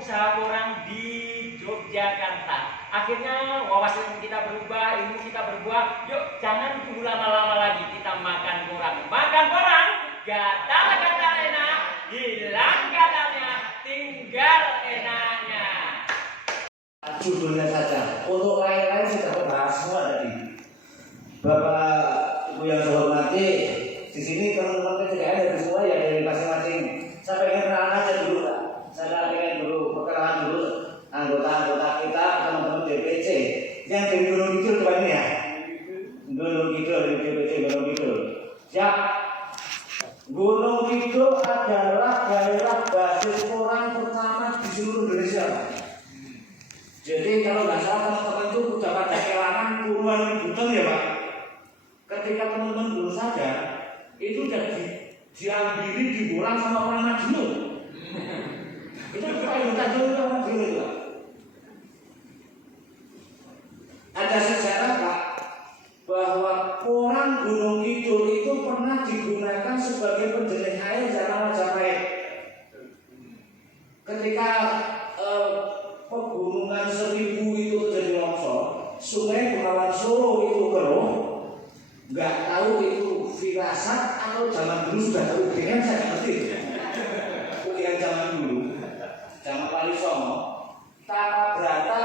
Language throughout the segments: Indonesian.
usaha koran di Yogyakarta. Akhirnya wawasan kita berubah, ilmu kita berubah. Yuk jangan tunggu lama-lama lagi, kita makan koran. Makan koran, gatal-gatal enak, hilang gatalnya, tinggal enaknya. Judulnya saja. Untuk lain-lain sudah bahas semua tadi. Bapak Ibu yang saya hormati, di sini teman-teman PTKN dari semua ya dari masing-masing. Saya pengen kenalan aja dulu, Pak. Saya pengen dulu perkenalan dulu anggota-anggota kita, teman-teman DPC yang dari Gunung Kidul depan ini ya. Gunung Kidul dari DPC Gunung Kidul. Siap. Gunung Kidul adalah daerah basis koran pertama di seluruh Indonesia, Pak. Jadi kalau nggak salah teman-teman itu sudah pada kehilangan puluhan ribu ton ya, Pak. Ketika teman-teman belum sadar, itu sudah diambil diborang sama orang Madiun. Itu Pak Tanjung itu orang Madiun itu, Pak. Ada sejarah, Pak, bahwa koran Gunung Kidul itu pernah digunakan sebagai penjernih air zaman Majapahit. Ketika pegunungan Seribu itu terjadi longsor, sungai Bengawan Solo itu keruh, nggak tahu itu firasat atau zaman dulu sudah tahu, dengan saya ngerti. Yang zaman dulu, zaman Wali Songo, Tata Brata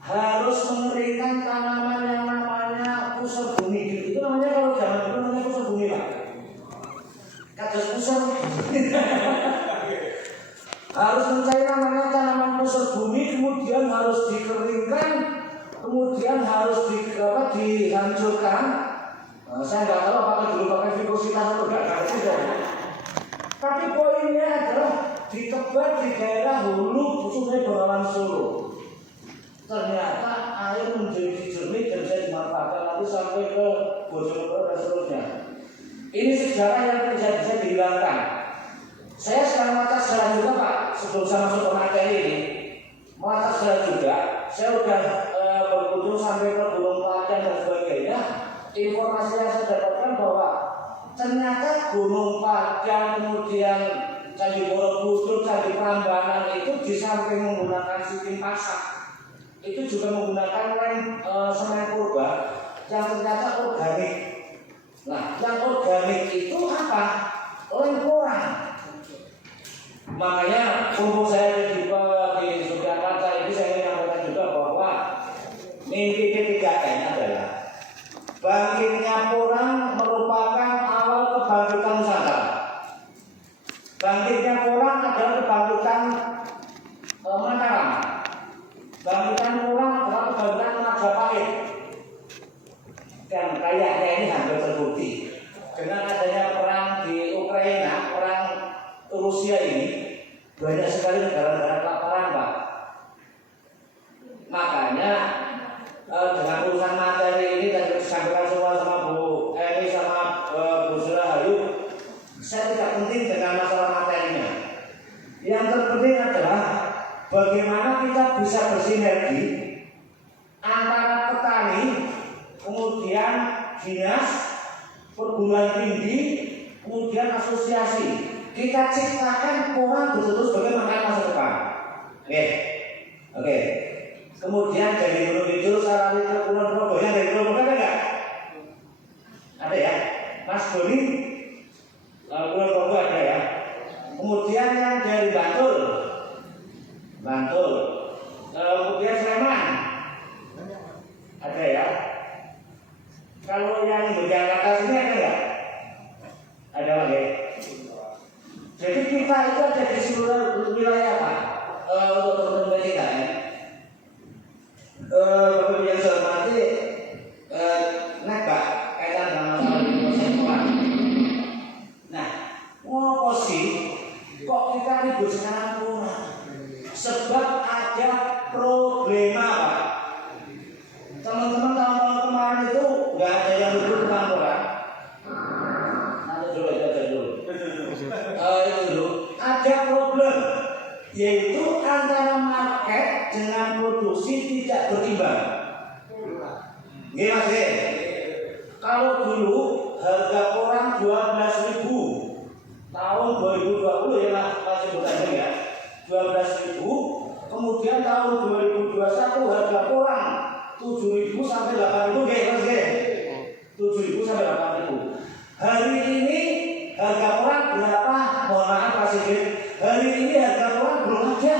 harus mengeringkan tanaman yang namanya pusar bumi. Itu namanya kalau zaman dulu namanya pusar bumi, Pak. Kados pusar. Harus mencari namanya tanaman pusar bumi, kemudian harus dikeringkan, kemudian harus dihancurkan. Saya nggak tahu apakah dulu pakai vikositas atau enggak, tapi poinnya adalah ditebar di daerah hulu Sungai Bengawan Solo. Ternyata air menjadi jernih dan bisa dimanfaatkan nanti sampai ke Bojonegoro dan seterusnya. Ini sejarah yang tidak bisa dihilangkan. Saya sekarang mata sejarah juga, Pak. Sebelum saya masuk ke materi ini, mata sejarah juga. Saya sudah berkunjung sampai ke Gunung Klaten dan sebagainya. Informasi yang saya dapatkan bahwa ternyata Gunung Padang, kemudian Candi Borobudur, Candi Prambanan itu di samping menggunakan sistem pasak, itu juga menggunakan semen purba yang ternyata organik. Nah, yang organik itu apa? Lem koran. Makanya mumpung saya di Yogyakarta ini, saya ingin menyampaikan juga bahwa mimpi P3N adalah bangkitnya koran merupakan awal kebangkitan Nusantara. Bangkitnya koran adalah kebangkitan Mataram. Bangkitan koran adalah kebangkitan Majapahit. Dan kayaknya ini hampir terbukti dengan adanya perang di Ukraina, perang Rusia ini, banyak sekali negara-negara kelaparan, Pak. Makanya dengan urusan materi ini tadi disampaikan semua sama Bu Eni sama Bu Surahayu, saya tidak penting dengan masalah materinya. Yang terpenting adalah bagaimana kita bisa bersinergi antara petani, kemudian dinas, perguruan tinggi, kemudian asosiasi. Kita ciptakan koran betul-betul sebagai makanan masa depan. Oke. Kemudian dari Gunung Kidul, Sarali, Kulon Progo, yang dari Kulon Progo ada nggak? Ada ya, Mas Doni, Kulon Progo ada ya. Kemudian yang dari Bantul, kemudian Sleman, ada ya. Kalau yang Yogyakarta sini ada nggak? Ada lagi. Jadi kita itu ada di seluruh wilayah, Pak. Untuk teman-teman kita ya. Bapak yang saya hormati, Pak, kaitan dengan masalah proses koran. Nah, ngopo sih kok kita ribut sekarang koran? Sebab ada problema, Pak. Teman-teman tahun-tahun kemarin itu nggak ada yang ribut tentang koran. Itu dulu. Ada problem, yaitu antara market dengan produksi tidak berimbang. Gimana sih? Kalau dulu harga koran 12.000 tahun 2020 ya, masih bukan ya, 12.000 kemudian tahun 2021 harga koran 7.000 sampai 8.000 Mas 7.000 sampai 8.000. Hari ini harga koran berapa? Mohon maaf Pak Sigit, hari ini harga koran belum ada.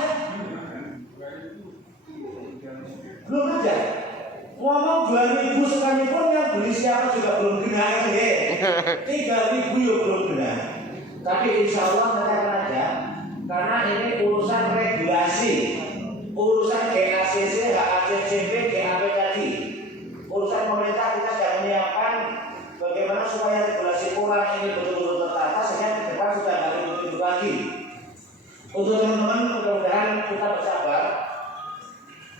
Belum ada. Ngomong 2.000 sekalipun yang beli siapa juga belum kena 3.000 yuk belum kena. Tapi insya Allah nanti akan ada. Karena ini urusan regulasi, urusan GACC, HACCP, GAP tadi. Urusan pemerintah kita sudah menyiapkan bagaimana supaya regulasi koran ini betul-betul tertata sehingga ke depan sudah tidak ribut lagi. Untuk teman-teman mudah-mudahan kita bersabar.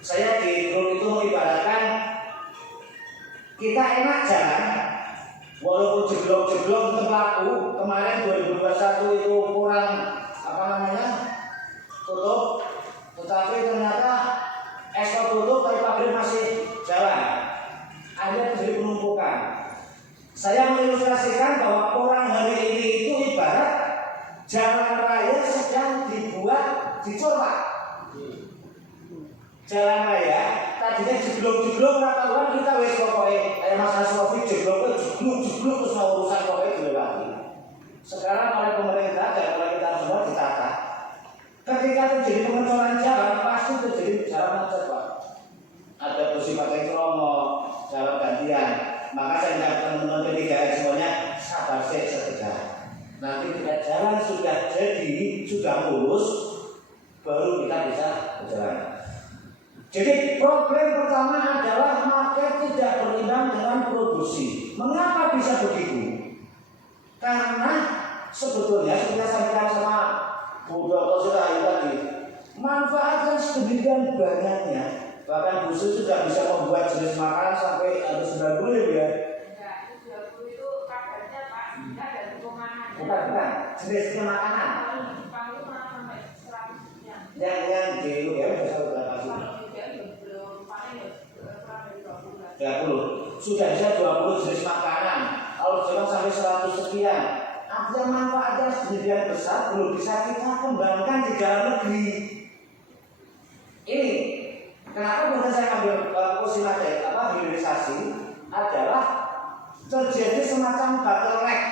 Saya di grup itu mengibaratkan kita enak jalan, walaupun jeblok-jeblok tetap laku. Kemarin 2021 itu kurang tutup, tetapi ternyata ekspor tutup tapi pabrik masih jalan. Ada terjadi penumpukan. Saya mengilustrasikan bahwa koran hari ini itu ibarat jalan raya sedang dibuat dicoba. Jalan raya tadinya jeblok-jeblok rata-rata kita wes pokoknya Mas Asrofi jeblok terus mau urusan pokoknya dilewati. Sekarang oleh pemerintah dan oleh kita semua ditata. Ketika terjadi pengecoran jalan pasti terjadi jalan macet Pak. Ada bersifat kromo, jalan gantian. Maka saya minta teman-teman P3R semuanya sabar sekedar. Nanti ketika jalan sudah jadi, sudah mulus, baru kita bisa berjalan. Jadi problem pertama adalah market tidak berimbang dengan produksi. Mengapa bisa begitu? Karena sebetulnya sudah sampaikan sama Bu Dr. Sirayu tadi, manfaatkan sedemikian banyaknya. Bahkan Bu Su sudah bisa membuat jenis makanan sampai ada 90 ya. Itu kadarnya Pak, dan rumahan. Bukan, jenisnya makanan. Yang di UGM sudah kasih. 30. Sudah bisa 20 jenis makanan. Kalau jangan sampai 100 sekian. Artinya manfaatnya sedemikian besar belum bisa kita kembangkan di dalam negeri. Ini kenapa kemudian saya ambil kursi materi hilirisasi adalah terjadi semacam bottleneck.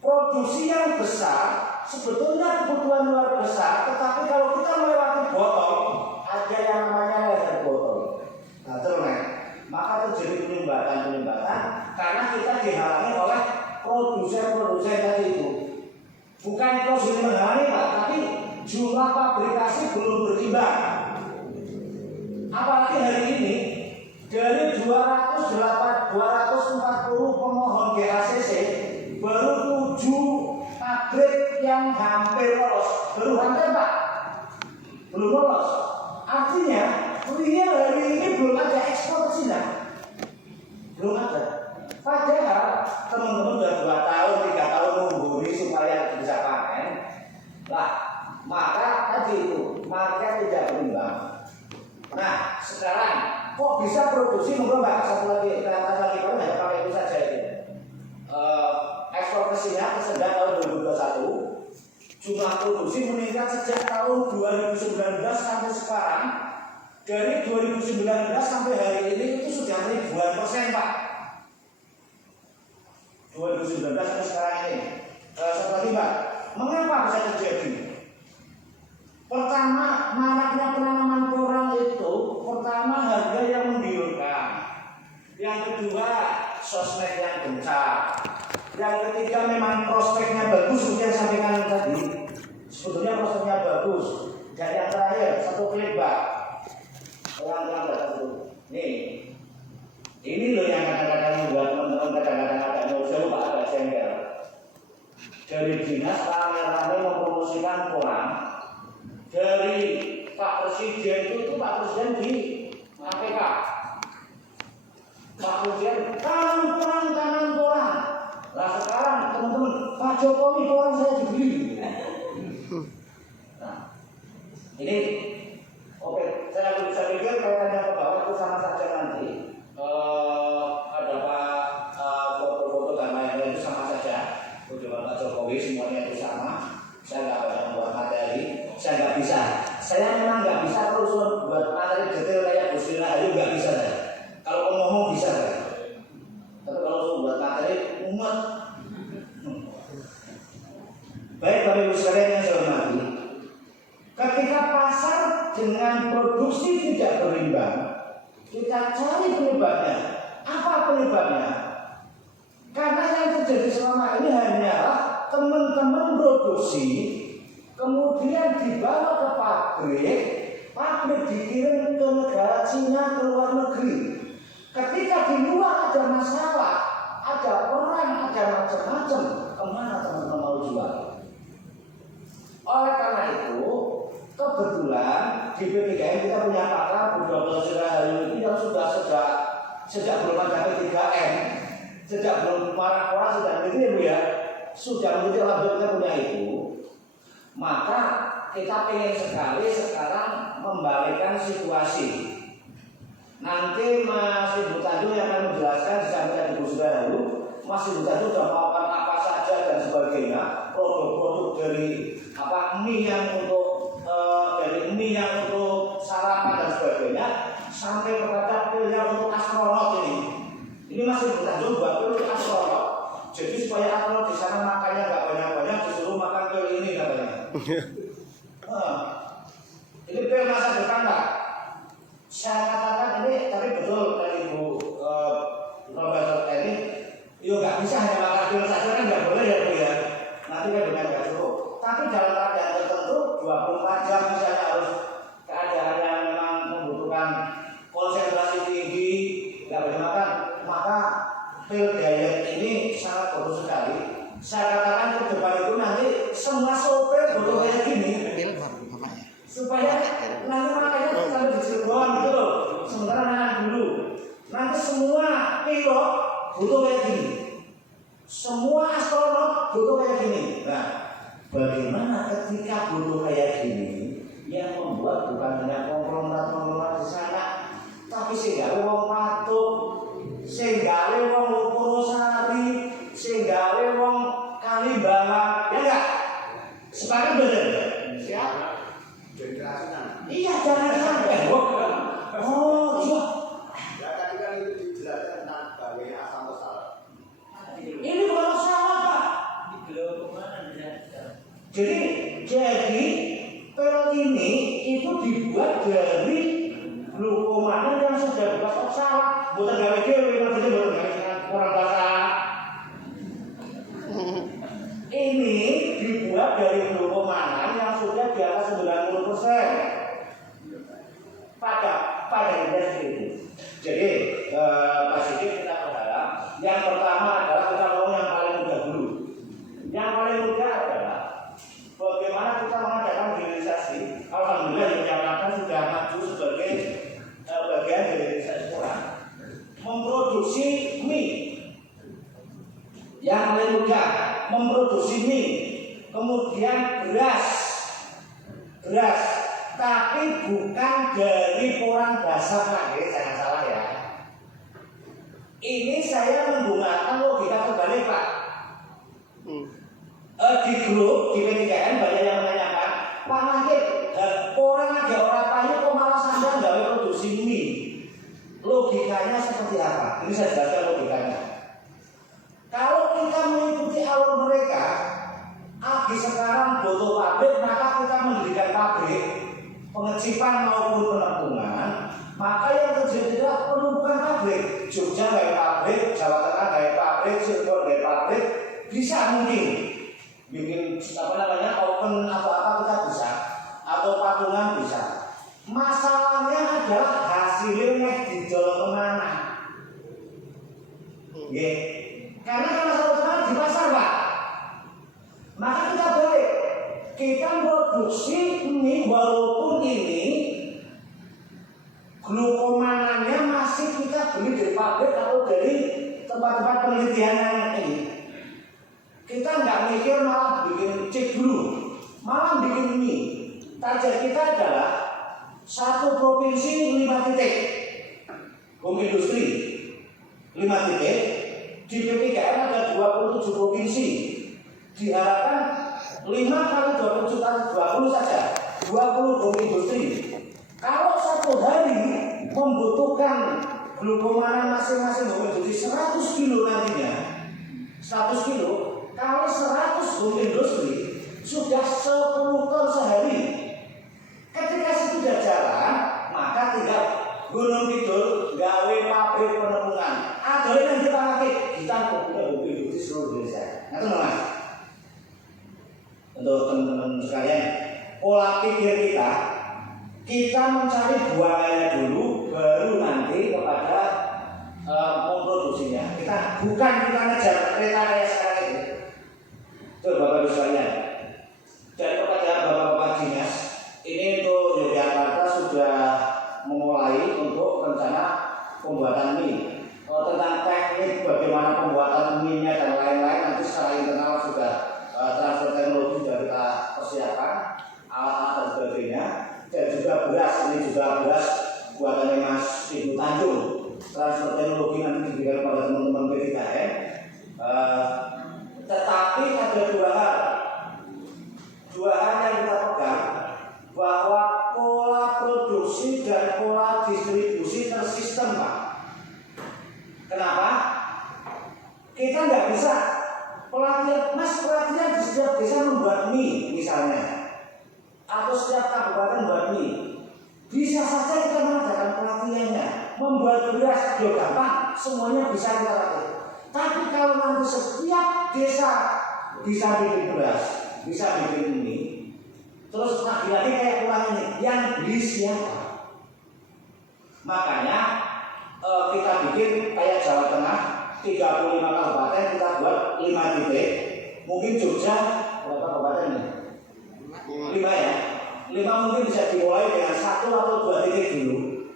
Produksi yang besar sebetulnya kebutuhan luar besar, tetapi kalau kita melewati botol, ada yang namanya leher botol. Bottleneck. Maka terjadi penimbangan karena kita dihalangi oleh produsen tadi itu. Bukan produsen menghalangi Pak, tapi jumlah fabrikasi belum berimbang. Apalagi hari ini dari 240 pemohon GACC baru 7 pabrik yang hampir lolos. Baru hampir Pak, belum lolos. Artinya real hari ini belum ada ekspor ke Cina. Belum ada. Padahal teman-teman sudah 2 tahun, 3 tahun menghubungi supaya bisa panen. Lah, maka tadi itu market tidak berimbang. Nah, sekarang kok bisa produksi mengembang? Satu lagi kalau hanya pakai itu saja itu. Ekspor ke Cina kesedang tahun 2021. Jumlah produksi meningkat sejak tahun 2019 sampai sekarang. Dari 2019 sampai hari ini itu sudah ribuan persen Pak. 2019 sampai sekarang ini. Satu lagi Pak, mengapa bisa terjadi? Pertama, maraknya penanaman koran itu, pertama harga yang menggiurkan. Yang kedua, sosmed yang gencar. Yang ketiga memang prospeknya bagus, seperti yang sampaikan tadi. Sebetulnya prospeknya bagus. Dan yang terakhir, satu klik Pak. Orang-orang datang dulu. Nih, ini loh yang kadang-kadang membuat teman-teman kadang-kadang agak nyusul Pak, agak jengkel. Dari dinas rame-rame mempromosikan koran. Dari Pak Presiden itu Pak Presiden di KPK. Pak Presiden kanan koran. Nah sekarang teman-teman Pak Jokowi koran saya dibeli. Nah, ini oke, saya bisa pikir kaitannya ke bawah itu sama saja nanti. Ada foto-foto dan lain-lain itu sama saja. Foto Pak Jokowi semuanya itu sama. Saya nggak banyak membuat materi. Saya memang nggak bisa buat materi detail kayak Gus Rahayu nggak bisa saya. Kalau ngomong bisa saya. Tapi kalau buat materi umat. Baik Bapak Ibu sekalian yang saya hormati, ketika pasar dengan produksi tidak berimbang, kita cari penyebabnya. Apa penyebabnya? Karena yang terjadi selama ini hanyalah teman-teman produksi, kemudian dibawa ke pabrik dikirim ke negara Cina, ke luar negeri. Ketika di luar ada masalah, ada perang, ada macam-macam, kemana teman-teman mau jual? Oleh karena itu, kebetulan di PPKM kita punya pakar Bu Dr. Rahayu ini yang sudah sejak belum ada P3M, sejak belum Marapora sudah ini Bu ya, sudah menjadi label kita punya itu. Maka kita ingin sekali sekarang membalikkan situasi. Nanti Mas Ibu Tanjung yang akan menjelaskan disampaikan di Bu Rahayu. Mas Ibu Tanjung sudah melakukan apa saja dan sebagainya, produk-produk dari mie yang untuk sarapan dan sebagainya, sampai kepada pil yang untuk astronot ini. Ini masih Tanjung buat pil untuk astronot. Jadi supaya astronot di sana makannya nggak banyak-banyak, disuruh makan pil ini katanya. Ini pil masa depan Pak. Saya katakan ini, tapi betul dari Ibu Profesor ini, yuk nggak bisa hanya makan pil saja kan nggak boleh ya Bu ya. Nanti kan dengan nggak cukup. Tapi dalam keadaan tertentu 24 jam misalnya harus keadaan yang memang membutuhkan konsentrasi tinggi, nggak boleh makan, maka pil diet ini sangat bagus sekali. Saya katakan ke depan itu nanti semua sopir butuh kayak gini, supaya nanti makanya sampai di Cirebon gitu loh. Sementara anak dulu, nanti semua pilot butuh kayak gini, semua astronot butuh kayak gini. Nah, bagaimana ketika butuh kayak gini yang membuat bukan hanya konglomerat di sana, tapi sehingga wong Patuk, sehingga wong Purwosari, sehingga wong Kalibawa, ya enggak? Sepakat benar? Siap? Iya, jangan sampai. Oh, iya. Ya tadi kan itu dijelaskan tentang bagaimana asam usul. Ini bukan masalah Pak. Jadi pil ini itu dibuat dari glukomannan yang sudah bekas oksal, bukan gawe dewe, maksudnya bukan gawe orang bahasa. Ini dibuat dari glukomannan yang sudah di atas 90% pada indeks itu. Jadi Pak Sigit kita berharap yang pertama adalah kita ngomong yang paling mudah dulu. Yang paling mudah adalah bagaimana kita mengadakan hilirisasi. Alhamdulillah Yogyakarta sudah maju sebagai bagian dari hilirisasi kurang. Memproduksi mie. Yang paling mudah memproduksi mie. Kemudian beras, tapi bukan dari porang dasar lagi, jangan salah ya. Ini saya menggunakan logika terbalik Pak. Di grup di P3M banyak yang menanyakan, Pak Mahir, orang aja orang payu kok malah sampai nggak produksi mie? Logikanya seperti apa? Ini saya jelaskan logikanya. Kalau kita mengikuti alur mereka, sekarang butuh pabrik, maka kita mendirikan pabrik pengecipan maupun penepungan. Maka yang terjadi adalah penumpukan pabrik. Jogja kayak pabrik, Jawa Tengah kayak pabrik, Cirebon kayak pabrik, bisa mungkin bikin open atau apa kita bisa, atau patungan bisa. Masalahnya adalah hasilnya dijual kemana? Karena kalau saudara di pasar Pak, maka kita balik, kita produksi ini walaupun ini glukomanannya masih kita beli dari pabrik atau dari tempat-tempat penelitian yang ini. Kita nggak mikir malah bikin cek dulu, malah bikin mie. Target kita adalah satu provinsi 5 titik, industri 5 titik. Di P3M ada 27 provinsi. Diharapkan 5 kali 20 saja, 20 industri. Kalau satu hari membutuhkan glukomanan masing-masing jadi 100 kilo nantinya, 100 kilo kali 100 untuk industri sudah 10 ton sehari. Ketika sudah jalan, maka tinggal Gunung Kidul gawe pabrik penepungan. Ada yang kita pakai kita punya bukti di seluruh Indonesia. Nah, teman-teman, untuk teman-teman sekalian, pola pikir kita mencari buangannya dulu, baru nanti kepada memproduksinya. Kita ngejar kereta kayak sekarang ini. Itu Bapak Ibu sekalian. Dan kepada Bapak-bapak dinas, ini untuk Yogyakarta sudah memulai untuk rencana pembuatan mie. Tentang teknik bagaimana pembuatan mie-nya dan lain-lain nanti secara internal sudah transfer teknologi sudah kita persiapkan, alat-alat dan sebagainya. Dan juga beras, ini juga beras buatannya Mas Ibu Tanjung. Transfer teknologi nanti diberikan kepada teman-teman PTKM. Tetapi ada dua hal yang kita pegang, bahwa pola produksi dan pola distribusi tersistem, Pak. Kenapa? Kita nggak bisa pelatihan di setiap desa membuat mie misalnya, atau setiap kabupaten membuat mie. Bisa saja kita mengadakan pelatihannya, membuat beras juga gampang, semuanya bisa kita latih. Tapi kalau nanti setiap desa bisa bikin beras, bisa bikin mie, terus lagi-lagi kayak pulang ini, yang beli siapa? Makanya kita bikin kayak Jawa Tengah 35 kabupaten, kita buat 5 titik. Mungkin Jogja berapa kabupaten nih? 5 ya. 5 mungkin bisa dimulai dengan 1 atau 2 titik dulu.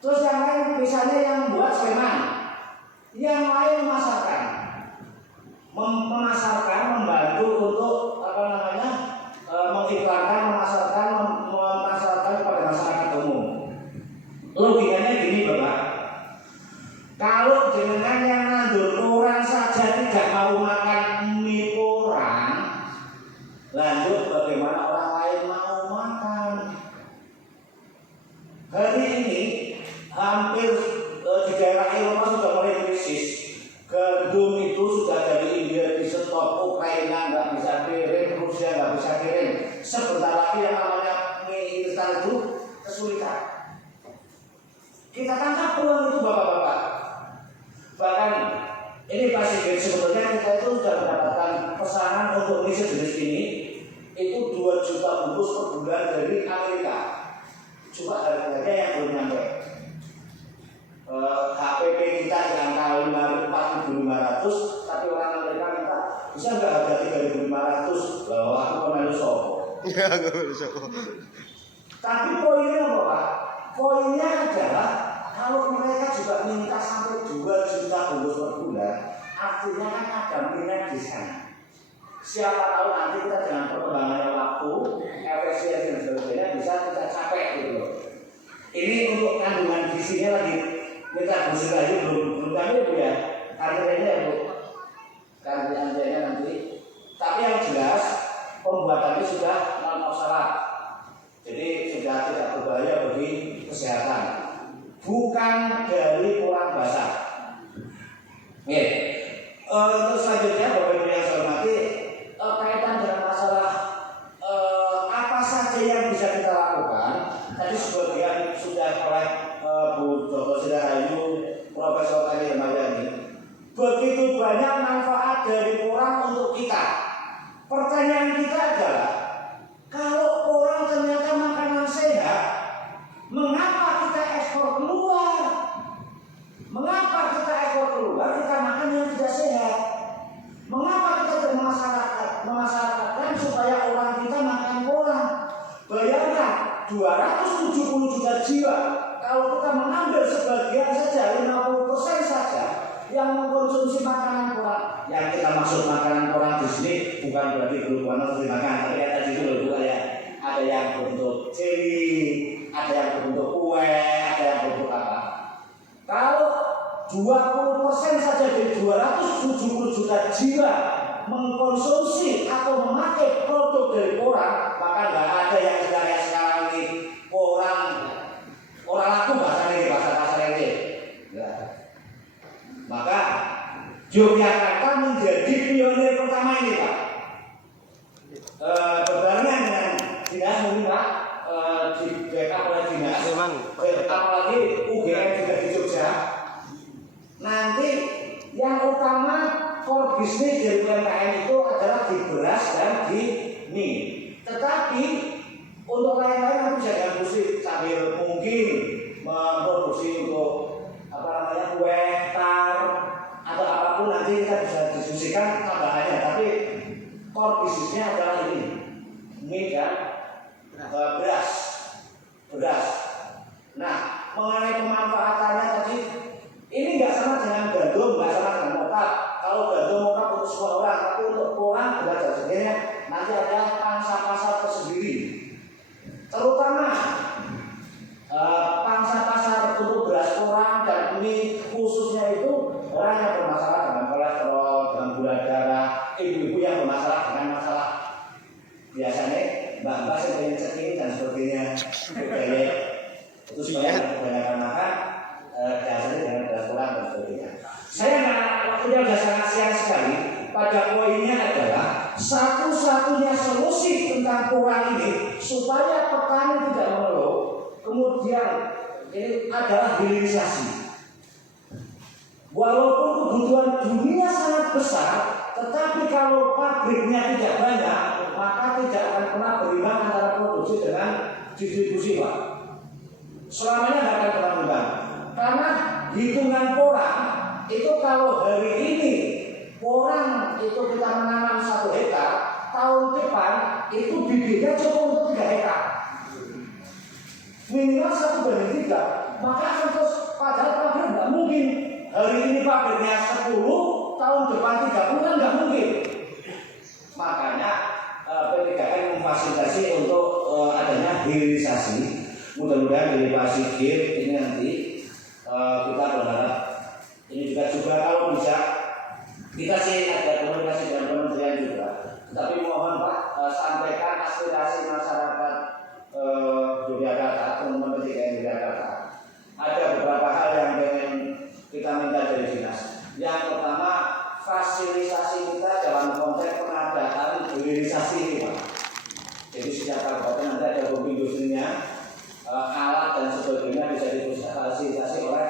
Terus yang lain misalnya yang buat Sleman, yang lain memasarkan, membantu untuk mengiklankan, memasarkan kepada masyarakat umum. Logikanya gini Bapak, kalau jenengan yang nandur orang saja tidak mau makan mie orang, lanjut bagaimana orang lain mau makan? Hari ini hampir di daerah Eropa sudah mulai krisis. Gandum itu sudah dari India di stop, Ukraina nggak bisa kirim, Rusia nggak bisa kirim. Sebentar lagi yang namanya mie instan itu kesulitan. Kita tangkap peluang itu Bapak-bapak. Bahkan ini pasti sebetulnya kita itu sudah mendapatkan pesanan untuk mie sejenis ini itu 2 juta bungkus per bulan dari Amerika. Cuma harganya yang belum nyampe. HPP kita di angka 4.500, tapi orang Amerika minta bisa nggak harga 3.500? Loh, aku pernah sopo. Tapi poinnya apa Pak? Poinnya adalah kalau mereka juga minta sampai 2 juta bungkus per bulan, artinya kan ada minat di sana. Siapa tahu nanti kita dengan perkembangannya waktu, efisiensi dan sebagainya bisa kita capai gitu loh. Ini untuk kandungan gizinya lagi kita bersih lagi belum kami Bu ya, karyaannya ya Bu, karyaannya nanti. Tapi yang jelas pembuatannya sudah non-obsolat, jadi sudah tidak berbahaya bagi kesehatan. Bukan dari kurang basah. Terus selanjutnya Bapak Ibu yang saya hormati, kaitan dengan masalah apa saja yang bisa kita lakukan. Tadi sebagian sudah oleh Bu Dr. Sirahayu, Profesor Ali Ramadhani. Begitu banyak manfaat dari orang untuk kita. Pertanyaan kita adalah, kalau orang ternyata makanan sehat, mengapa kita ekspor keluar? Mengapa kita ekspor keluar? Kita makan yang tidak sehat. Mengapa kita tidak memasyarakatkan supaya orang kita makan orang? Bayangkan 270 juta jiwa. Kalau kita mengambil sebagian saja, 50% saja yang mengkonsumsi makanan orang. Yang kita maksud makanan orang di sini bukan berarti glukosa harus dimakan, tapi yang tadi itu loh ya. Ada yang berbentuk jelly, ada yang berbentuk kue, ada yang berbentuk apa. Kalau 20% saja dari 270 juta jiwa mengkonsumsi atau memakai produk dari orang, maka nggak ada yang sekarang ini orang Yogyakarta menjadi pionir pertama ini Pak. Berbarengan dengan dinas mungkin Pak, di backup oleh dinas, apalagi UGM juga di Jogja. Nanti yang utama core bisnis dari UMKM itu adalah di beras dan di mie. Tetapi untuk lain-lain nanti bisa diambil sambil mungkin memproduksi untuk kue, tar atau apapun nanti kita bisa diskusikan tambahannya. Tapi core bisnisnya adalah ini, mie dan beras. Nah, mengenai pemanfaatannya tadi, ini nggak sama dengan gandum, nggak sama dengan mokap. Kalau gandum mokap untuk semua orang, tapi untuk orang beras dan sebagainya nanti ada pangsa pasar tersendiri. Terutama pangsa pasar untuk beras orang dan mie khususnya itu orang yang bermasalah dengan kolesterol, dengan gula darah, ibu-ibu yang bermasalah dengan masalah biasanya mbak-mbak yang pengen ceking dan sebagainya, itu supaya kebanyakan makan biasanya dengan beras orang dan sebagainya. Saya waktunya sudah sangat siang sekali. Pada poinnya adalah satu-satunya solusi tentang kurang ini supaya petani tidak mengeluh. Kemudian ini adalah hilirisasi. Walaupun kebutuhan dunia sangat besar, tetapi kalau pabriknya tidak banyak, maka tidak akan pernah berimbang antara produksi dengan distribusi Pak. Selamanya tidak akan pernah berimbang. Karena hitungan porang itu kalau hari ini porang itu kita menanam 1 hektar, tahun depan itu bibitnya cukup untuk 3 hektar. Minimal 1/3, maka akan terus padahal pabrik nggak mungkin hari ini pabriknya 10, tahun depan 30 kan nggak mungkin. Makanya P3K memfasilitasi untuk adanya hilirisasi. Mudah-mudahan dari Pak Sigit ini nanti kita berharap ini juga kalau bisa kita sih ada komunikasi dengan kementerian juga. Tapi mohon Pak sampaikan aspirasi masyarakat Yogyakarta, teman-teman P3K Yogyakarta. Ada beberapa hal yang ingin kita minta dari dinas. Yang pertama, fasilitasi kita dalam konteks pengadaan hilirisasi ini Pak. Jadi setiap kabupaten nanti ada home industrinya, alat dan sebagainya bisa difasilitasi oleh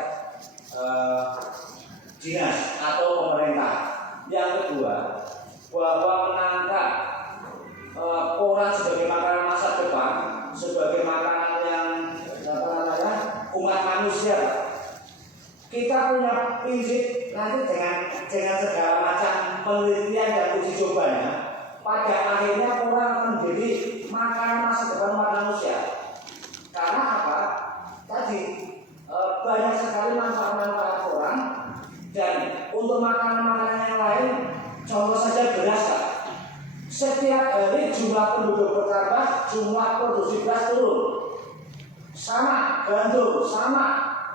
dinas atau pemerintah. Yang kedua, bahwa menangkap porang sebagai makanan masa depan, sebagai makanan yang umat manusia. Kita punya prinsip nanti dengan segala macam penelitian dan uji cobanya, pada akhirnya porang akan menjadi makanan masa depan umat manusia. Karena apa? Tadi banyak sekali manfaat-manfaat porang, dan untuk makanan-makanan yang lain, contoh saja beras. Setiap hari jumlah penduduk bertambah, jumlah produksi beras turun. Sama gandum, sama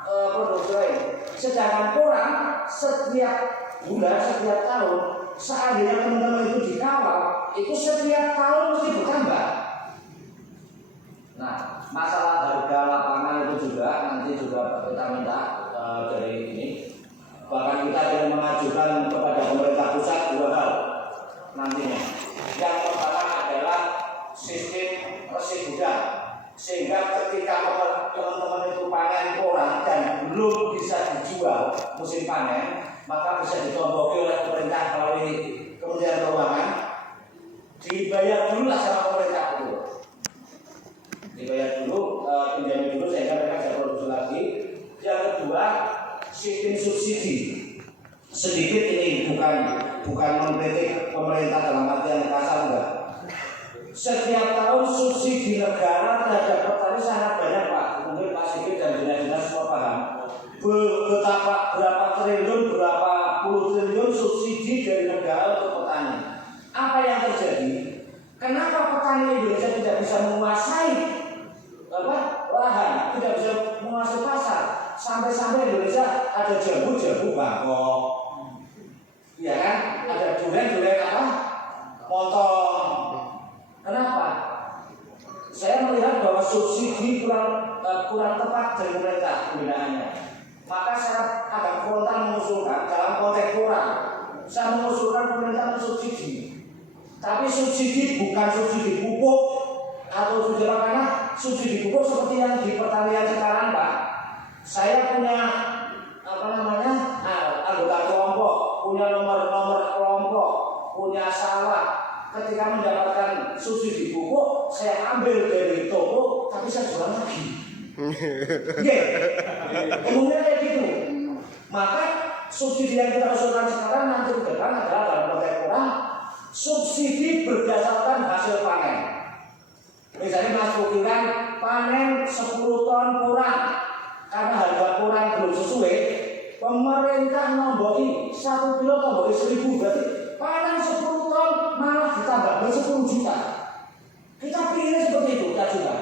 produksi lain. Sedangkan porang setiap bulan, setiap tahun, seandainya teman-teman itu dikawal, itu setiap tahun mesti bertambah. Nah, masalah harga lapangan itu juga nanti juga kita minta dari ini. Bahkan kita akan mengajukan kepada pemerintah pusat 2 hal nantinya. Yang pertama adalah sistem resi gudang, sehingga ketika teman-teman itu panen porang dan belum bisa dijual musim panen, maka bisa ditomboki oleh pemerintah melalui Kementerian Keuangan, dibayar dulu lah sama pemerintah dulu. Dibayar dulu, pinjam dulu sehingga mereka bisa produksi lagi. Yang kedua, sistem subsidi. Sedikit ini bukan mengkritik pemerintah dalam artian kasar enggak. Setiap tahun subsidi negara terhadap petani sangat banyak Pak. Mungkin Pak Sigit dan dinas-dinas semua paham. Betapa berapa triliun, berapa puluh triliun subsidi dari negara untuk petani. Apa yang terjadi? Kenapa petani Indonesia tidak bisa menguasai lahan, tidak bisa menguasai pasar? Sampai-sampai Indonesia ada jambu Bangkok, ya kan? Ada durian montong. Kenapa? Saya melihat bahwa subsidi kurang tepat dari pemerintah penggunaannya. Maka saya agak frontal mengusulkan dalam konteks porang Saya mengusulkan pemerintah mensubsidi. Tapi subsidi bukan subsidi pupuk atau subsidi makanan, subsidi pupuk seperti yang di pertanian sekarang, Pak. Saya punya anggota kelompok, punya nomor kelompok, punya sawah. Ketika mendapatkan subsidi pupuk, saya ambil dari toko, tapi saya jual lagi. Umumnya kayak gitu. Maka subsidi yang kita usulkan sekarang nanti ke depan adalah dalam konteks kurang subsidi berdasarkan hasil panen. Misalnya Mas Bukiran panen 10 ton kurang karena harga kurang belum sesuai, pemerintah nombori 1 kilo nombori 1.000, berarti panen 10 ton malah ditambah ber 10 juta. Kita pilih seperti itu, kita juga.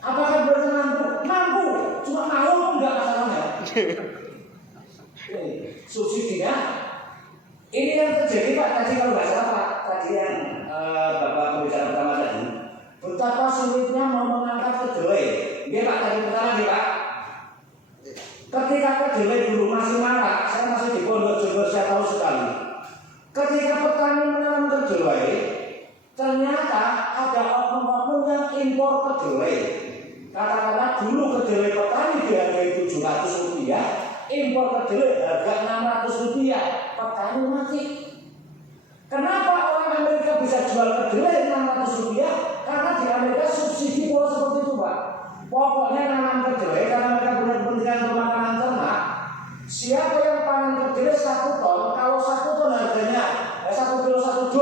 Apakah berarti mampu? Mampu, cuma mau enggak masalahnya. Subsidinya ini yang terjadi Pak tadi kalau nggak salah Pak tadi yang Bapak pembicara pertama tadi betapa sulitnya mau mengangkat kedelai. Dia Pak tadi pertama nih Pak. Ketika kedelai dulu masih marak, saya masih di Pondok Jogja, saya tahu sekali. Ketika petani menanam kedelai, ternyata ada oknum-oknum yang impor kedelai. Katakanlah dulu kedelai petani dihargai Rp700, impor kedelai harga Rp600, petani mati. Kenapa orang Amerika bisa jual kedelai Rp600? Karena di Amerika subsidi pola seperti itu, Pak. Pokoknya nanam kedelai karena mereka punya kepentingan pemakanan ternak. Siapa yang panen kedelai 1 ton, kalau 1 ton harganya 1 kilo $1,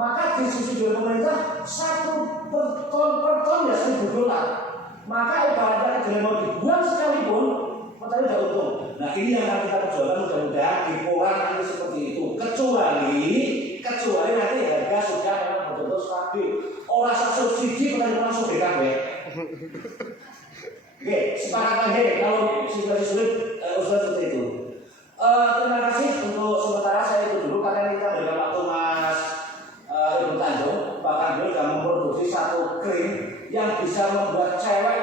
maka disubsidi oleh pemerintah 1 ton per ton ya $1.000. Maka ibaratnya kedelai mau dibuang sekalipun, petani udah untung. Nah ini yang akan kita perjuangkan, mudah-mudahan di Polan nanti seperti itu. Kecuali nanti harga sudah memang betul-betul stabil. Orang subsidi petani langsung BKB. Oke, sepakat lagi kalau situasi sulit usul seperti itu. Terima kasih untuk sementara saya itu dulu karena kita berikan waktu Mas Ibu Tanjung, bahkan beliau sudah memproduksi 1 krim yang bisa membuat cewek